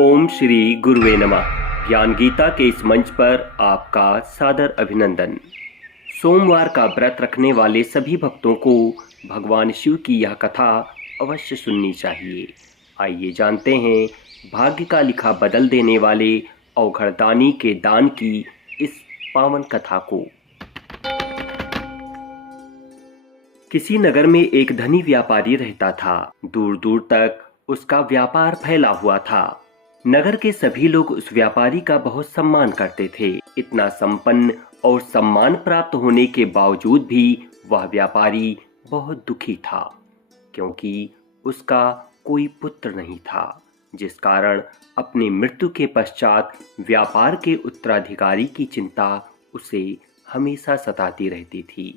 ओम श्री गुरुवे नमः। ज्ञान गीता के इस मंच पर आपका सादर अभिनंदन। सोमवार का व्रत रखने वाले सभी भक्तों को भगवान शिव की यह कथा अवश्य सुननी चाहिए। आइए जानते हैं भाग्य का लिखा बदल देने वाले अवघड़दानी के दान की इस पावन कथा को। किसी नगर में एक धनी व्यापारी रहता था। दूर दूर तक उसका व्यापार फैला हुआ था। नगर के सभी लोग उस व्यापारी का बहुत सम्मान करते थे। इतना संपन्न और सम्मान प्राप्त होने के बावजूद भी वह व्यापारी बहुत दुखी था, क्योंकि उसका कोई पुत्र नहीं था, जिस कारण अपनी मृत्यु के पश्चात व्यापार के उत्तराधिकारी की चिंता उसे हमेशा सताती रहती थी।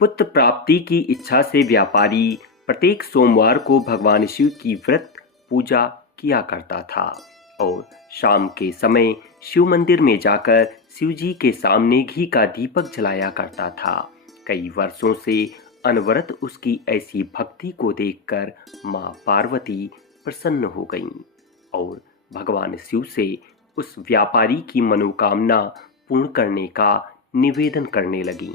पुत्र प्राप्ति की इच्छा से व्यापारी प्रत्येक सोमवार को भगवान शिव की व्रत पूजा किया करता था और शाम के समय शिव मंदिर में जाकर शिव जी के सामने घी का दीपक जलाया करता था। कई वर्षों से अनवरत उसकी ऐसी भक्ति को देखकर मां पार्वती प्रसन्न हो गईं और भगवान शिव से उस व्यापारी की मनोकामना पूर्ण करने का निवेदन करने लगीं।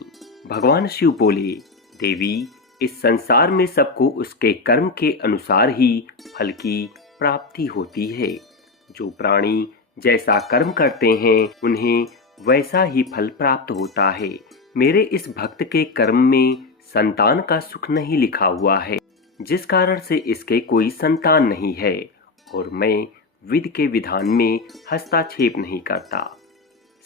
भगवान शिव बोले, देवी, इस संसार में सबको उसके कर्म के अनुसार ही फल की प्राप्ति होती है। जो प्राणी जैसा कर्म करते हैं उन्हें वैसा ही फल प्राप्त होता है। मेरे इस भक्त के कर्म में संतान का सुख नहीं लिखा हुआ है, जिस कारण से इसके कोई संतान नहीं है, और मैं विधि के विधान में हस्तक्षेप नहीं करता।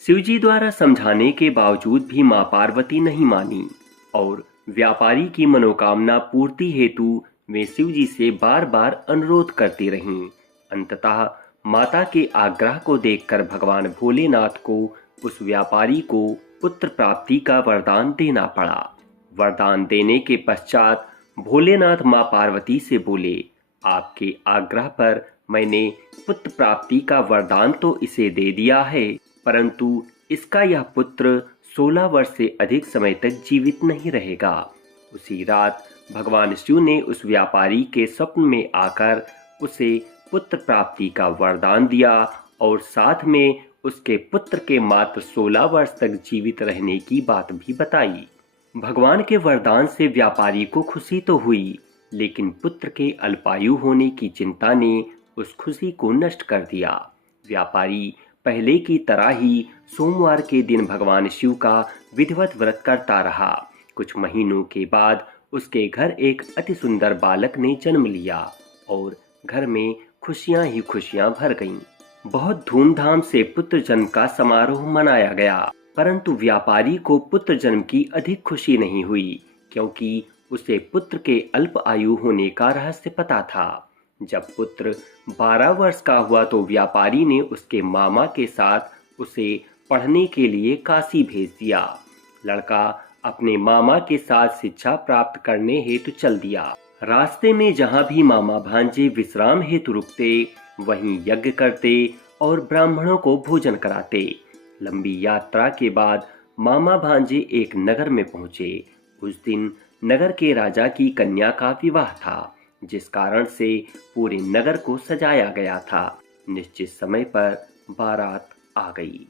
शिवजी द्वारा समझाने के बावजूद भी मां पार्वती नहीं मानी और व्यापारी की मनोकामना पूर्ति हेतु वे शिवजी से बार बार अनुरोध करती रहीं। अंततः माता के आग्रह को देखकर भगवान भोलेनाथ को उस व्यापारी को पुत्र प्राप्ति का वरदान देना पड़ा। वरदान देने के पश्चात भोलेनाथ मां पार्वती से बोले, आपके आग्रह पर मैंने पुत्र प्राप्ति का वरदान तो इसे दे दिया है, परंतु इसका यह पुत्र 16 वर्ष से अधिक समय तक जीवित नहीं रहेगा। उसी रात भगवान शिव ने उस व्यापारी के स्वप्न में आकर उसे पुत्र प्राप्ति का वरदान दिया और साथ में उसके पुत्र के मात्र 16 वर्ष तक जीवित रहने की बात भी बताई। भगवान के वरदान से व्यापारी को खुशी तो हुई, लेकिन पुत्र के अल्पायु होने की चिंता ने उस खुशी को नष्ट कर दिया। व्यापारी पहले की तरह ही सोमवार के दिन भगवान शिव का विधिवत व्रत करता रहा। कुछ महीनों के बाद उसके घर एक अति सुंदर बालक ने जन्म लिया और घर में खुशियां ही खुशियां भर गईं। बहुत धूमधाम से पुत्र जन्म का समारोह मनाया गया, परंतु व्यापारी को पुत्र जन्म की अधिक खुशी नहीं हुई, क्योंकि उसे पुत्र के अल्प आयु होने का रहस्य पता था। जब पुत्र 12 वर्ष का हुआ तो व्यापारी ने उसके मामा के साथ उसे पढ़ने के लिए काशी भेज दिया। लड़का अपने मामा के साथ शिक्षा प्राप्त करने हेतु चल दिया। रास्ते में जहां भी मामा भांजे विश्राम हेतु रुकते, वहीं यज्ञ करते और ब्राह्मणों को भोजन कराते। लंबी यात्रा के बाद मामा भांजे एक नगर में पहुंचे। उस दिन नगर के राजा की कन्या का विवाह था, जिस कारण से पूरे नगर को सजाया गया था। निश्चित समय पर बारात आ गई,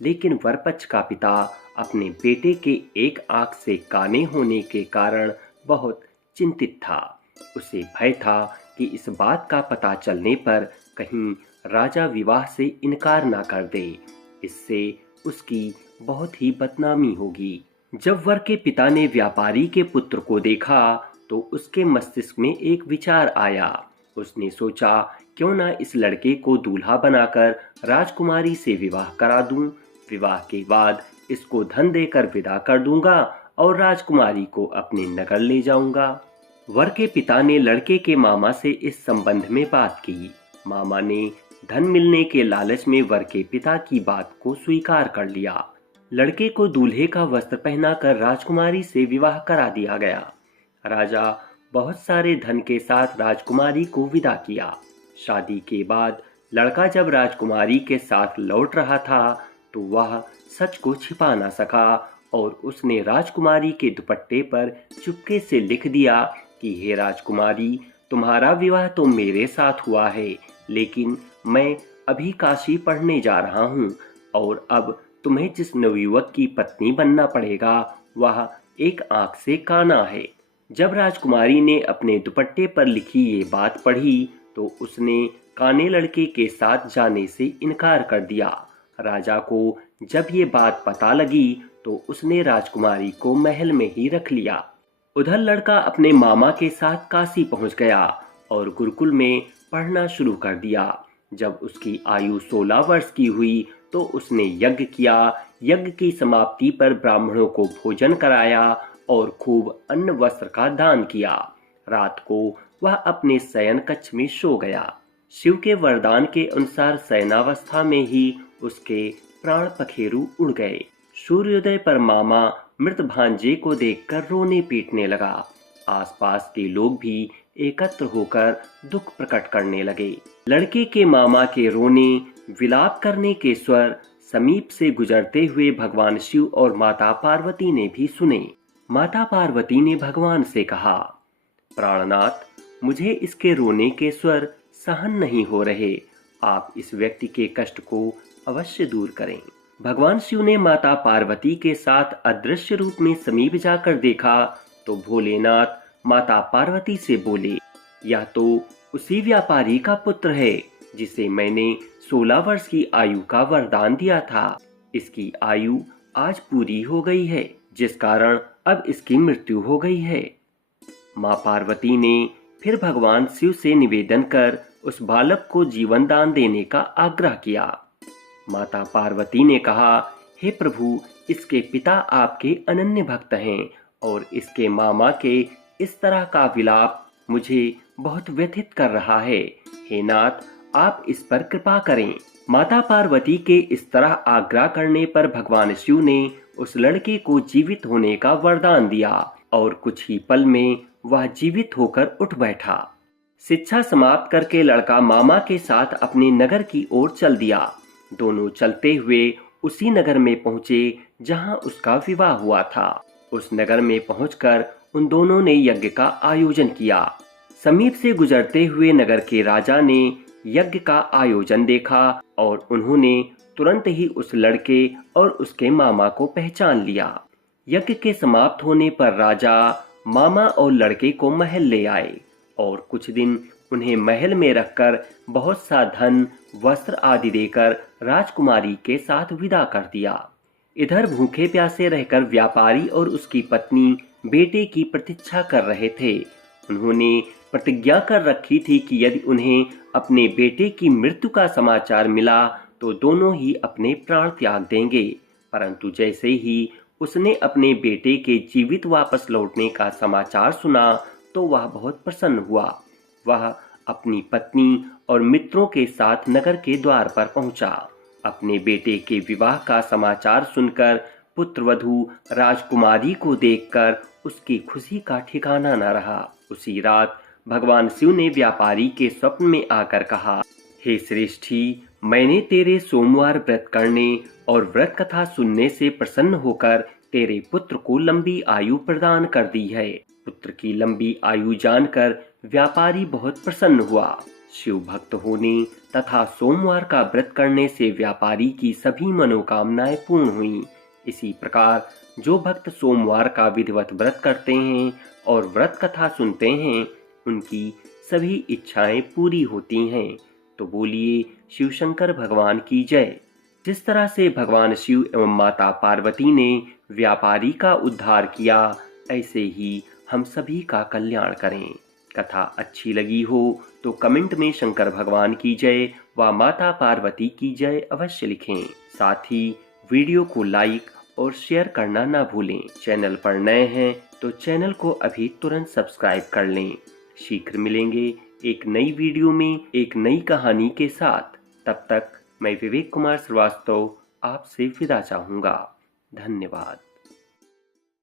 लेकिन वरपक्ष का पिता अपने बेटे के एक आंख से काने होने के कारण बहुत चिंतित था। उसे भय था कि इस बात का पता चलने पर कहीं राजा विवाह से इनकार ना कर दे, इससे उसकी बहुत ही बदनामी होगी। जब वर के पिता ने व्यापारी के पुत्र को देखा तो उसके मस्तिष्क में एक विचार आया। उसने सोचा, क्यों ना इस लड़के को दूल्हा बनाकर राजकुमारी से विवाह करा दूं। विवाह के बाद इसको धन देकर विदा कर दूंगा और राजकुमारी को अपने नगर ले जाऊंगा। वर के पिता ने लड़के के मामा से इस संबंध में बात की। मामा ने धन मिलने के लालच में वर के पिता की बात को स्वीकार कर लिया। लड़के को दूल्हे का वस्त्र पहनाकर राजकुमारी से विवाह करा दिया गया। राजा बहुत सारे धन के साथ राजकुमारी को विदा किया। शादी के बाद लड़का जब राजकुमारी के साथ लौट रहा था तो वह सच को छिपा ना सका और उसने राजकुमारी के दुपट्टे पर चुपके से लिख दिया कि हे राजकुमारी, तुम्हारा विवाह तो मेरे साथ हुआ है, लेकिन मैं अभी काशी पढ़ने जा रहा हूँ और अब तुम्हें जिस नवयुवक की पत्नी बनना पड़ेगा वह एक आंख से काना है। जब राजकुमारी ने अपने दुपट्टे पर लिखी ये बात पढ़ी तो उसने काने लड़के के साथ जाने से इनकार कर दिया। राजा को जब ये बात पता लगी तो उसने राजकुमारी को महल में ही रख लिया। उधर लड़का अपने मामा के साथ काशी पहुंच गया और गुरुकुल में पढ़ना शुरू कर दिया। जब उसकी आयु 16 वर्ष की हुई तो उसने यज्ञ किया। यज्ञ की समाप्ति पर ब्राह्मणों को भोजन कराया और खूब अन्न वस्त्र का दान किया। रात को वह अपने शयन कक्ष में सो गया। शिव के वरदान के अनुसार शयनावस्था में ही उसके प्राण पखेरु उड़ गए। सूर्योदय पर मामा मृत भांजे को देखकर रोने पीटने लगा। आसपास के लोग भी एकत्र होकर दुख प्रकट करने लगे। लड़के के मामा के रोने विलाप करने के स्वर समीप से गुजरते हुए भगवान शिव और माता पार्वती ने भी सुने। माता पार्वती ने भगवान से कहा, प्राणनाथ, मुझे इसके रोने के स्वर सहन नहीं हो रहे। आप इस व्यक्ति के कष्ट को अवश्य दूर करें। भगवान शिव ने माता पार्वती के साथ अदृश्य रूप में समीप जाकर देखा तो भोलेनाथ माता पार्वती से बोले, यह तो उसी व्यापारी का पुत्र है जिसे मैंने 16 वर्ष की आयु का वरदान दिया था। इसकी आयु आज पूरी हो गई है, जिस कारण अब इसकी मृत्यु हो गई है। माँ पार्वती ने फिर भगवान शिव से निवेदन कर उस बालक को जीवन दान देने का आग्रह किया। माता पार्वती ने कहा, हे प्रभु, इसके पिता आपके अनन्य भक्त हैं और इसके मामा के इस तरह का विलाप मुझे बहुत व्यथित कर रहा है। हे नाथ, आप इस पर कृपा करें। माता पार्वती के इस तरह आग्रह करने पर भगवान शिव ने उस लड़के को जीवित होने का वरदान दिया और कुछ ही पल में वह जीवित होकर उठ बैठा। शिक्षा समाप्त करके लड़का मामा के साथ अपने नगर की ओर चल दिया। दोनों चलते हुए उसी नगर में पहुंचे जहां उसका विवाह हुआ था। उस नगर में पहुंचकर उन दोनों ने यज्ञ का आयोजन किया। समीप से गुजरते हुए नगर के राजा ने यज्ञ का आयोजन देखा और उन्होंने तुरंत ही उस लड़के और उसके मामा को पहचान लिया। यज्ञ के समाप्त होने पर राजा मामा और लड़के को महल ले आए और कुछ दिन उन्हें महल में रखकर बहुत सा धन, वस्त्र आदि देकर राजकुमारी के साथ विदा कर दिया। इधर भूखे प्यासे रहकर व्यापारी और उसकी पत्नी बेटे की प्रतीक्षा कर रहे थे। उन्होंने प्रतिज्ञा कर रखी थी कि यदि उन्हें अपने बेटे की मृत्यु का समाचार मिला तो दोनों ही अपने प्राण त्याग देंगे। परंतु जैसे ही उसने अपने बेटे के जीवित वापस लौटने का समाचार सुना तो वह बहुत प्रसन्न हुआ। वह अपनी पत्नी और मित्रों के साथ नगर के द्वार पर पहुंचा। अपने बेटे के विवाह का समाचार सुनकर पुत्रवधू राजकुमारी को देखकर उसकी खुशी का ठिकाना न रहा। उसी रात भगवान शिव ने व्यापारी के स्वप्न में आकर कहा, हे श्रेष्ठी, मैंने तेरे सोमवार व्रत करने और व्रत कथा सुनने से प्रसन्न होकर तेरे पुत्र को लंबी आयु प्रदान कर दी है। पुत्र की लंबी आयु जानकर व्यापारी बहुत प्रसन्न हुआ। शिव भक्त होने तथा सोमवार का व्रत करने से व्यापारी की सभी मनोकामनाएं पूर्ण हुईं। इसी प्रकार जो भक्त सोमवार का विधिवत व्रत करते हैं और व्रत कथा सुनते हैं, उनकी सभी इच्छाएं पूरी होती हैं। तो बोलिए शिव शंकर भगवान की जय। जिस तरह से भगवान शिव एवं माता पार्वती ने व्यापारी का उद्धार किया, ऐसे ही हम सभी का कल्याण करें। कथा अच्छी लगी हो तो कमेंट में शंकर भगवान की जय व माता पार्वती की जय अवश्य लिखें। साथ ही वीडियो को लाइक और शेयर करना ना भूलें। चैनल पर नए हैं तो चैनल को अभी तुरंत सब्सक्राइब कर लें। शीघ्र मिलेंगे एक नई वीडियो में एक नई कहानी के साथ। तब तक मैं विवेक कुमार श्रीवास्तव आपसे विदा चाहूँगा। धन्यवाद।